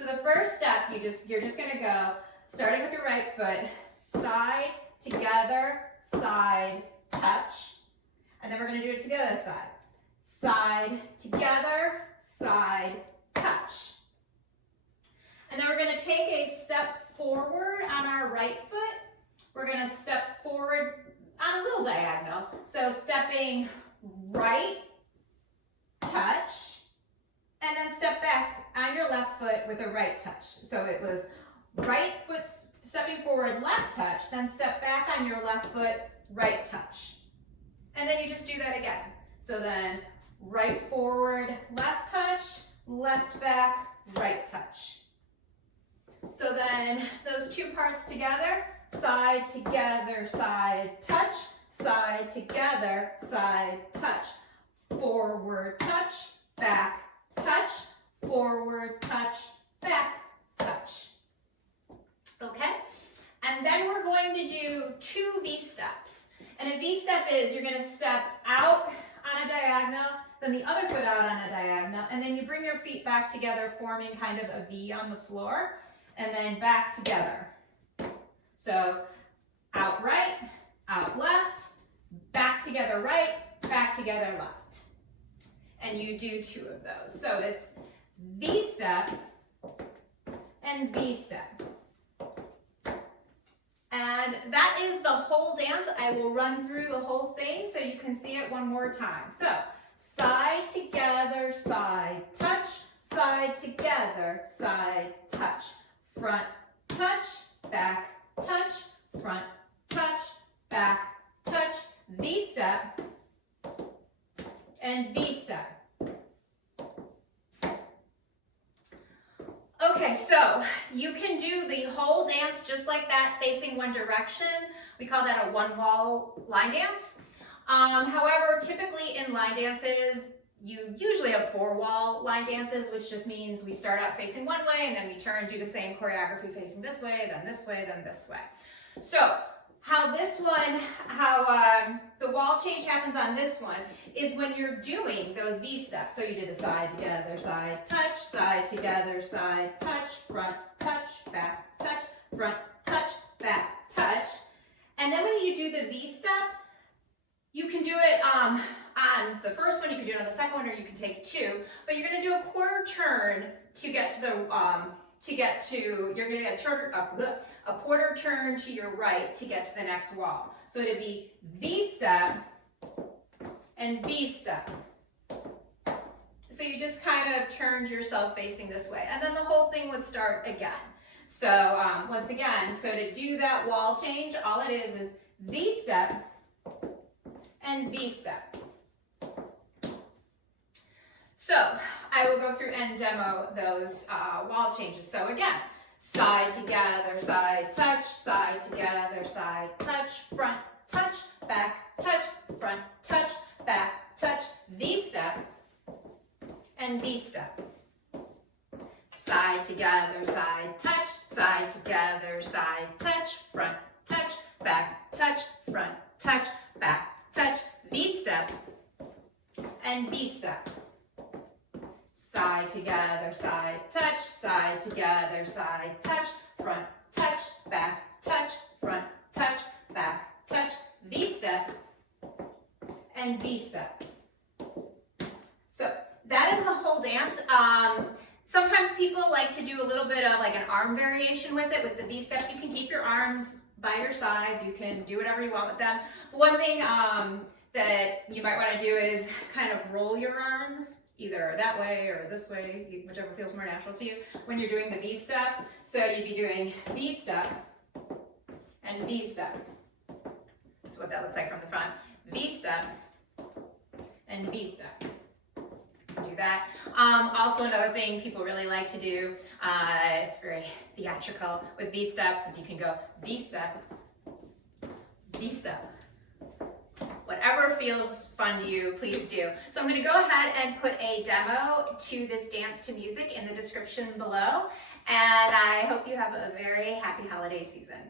So the first step, you're just gonna go, starting with your right foot, side, together, side, touch. And then we're gonna do it to the other side. Side, together, side, touch. And then we're gonna take a step forward on our right foot. We're gonna step forward on a little diagonal. So stepping right, touch, and then step back on your left foot with a right touch. So it was right foot stepping forward, left touch, then step back on your left foot, right touch. And then you just do that again. So then right forward, left touch, left back, right touch. So then those two parts together, side, together, side, touch, side, together, side, touch, forward, touch, back, touch, forward, touch, back, touch. Okay? And then we're going to do 2 V-steps. And a V-step is you're going to step out on a diagonal, then the other foot out on a diagonal, and then you bring your feet back together, forming kind of a V on the floor, and then back together. So out right, out left, back together right, back together left. And you do 2 of those. So it's V-step and V-step. And that is the whole dance. I will run through the whole thing so you can see it one more time. So side, together, side, touch, side, together, side, touch, front, touch, back, touch, front, touch, back, touch, V-step, and V-step. Okay, so you can do the whole dance just like that, facing one direction. We call that a one-wall line dance. However, typically in line dances, you usually have 4-wall line dances, which just means we start out facing one way and then we turn, do the same choreography facing this way, then this way, then this way. So how the wall change happens on this one is when you're doing those V-steps. So you did the side, together, side, touch, side, together, side, touch, front, touch, back, touch, front, touch, back, touch. And then when you do the V-step, you can do it on the first one, you can do it on the second one, or you can take 2, but you're gonna do a quarter turn to get to the, you're gonna get a quarter turn to your right to get to the next wall. So it'd be V-step and V-step. So you just kind of turned yourself facing this way, and then the whole thing would start again. So once again, so to do that wall change, all it is V-step and V-step. So I will go through and demo those wall changes. So again, side, together, side, touch, side, together, side, touch, front, touch, back, touch, front, touch, back, touch, V-step, and V-step. Side, together, side, touch, side, together, side, touch, front, touch, back, touch, front, touch, back, touch, V-step, and V-step. Side, together, side, touch, side, together, side, touch, front, touch, back, touch, front, touch, back, touch, V-step, and V-step. So that is the whole dance. Sometimes people like to do a little bit of like an arm variation with it, with the V-steps. You can keep your arms by your sides. You can do whatever you want with them. But one thing that you might want to do is kind of roll your arms, either that way or this way, whichever feels more natural to you, when you're doing the V-step. So you'd be doing V-step and V-step. That's what that looks like from the front. V-step and V-step. Do that. Also another thing people really like to do, it's very theatrical with V-steps, is you can go V-step, V-step. Whatever feels fun to you, please do. So I'm going to go ahead and put a demo to this dance to music in the description below, and I hope you have a very happy holiday season.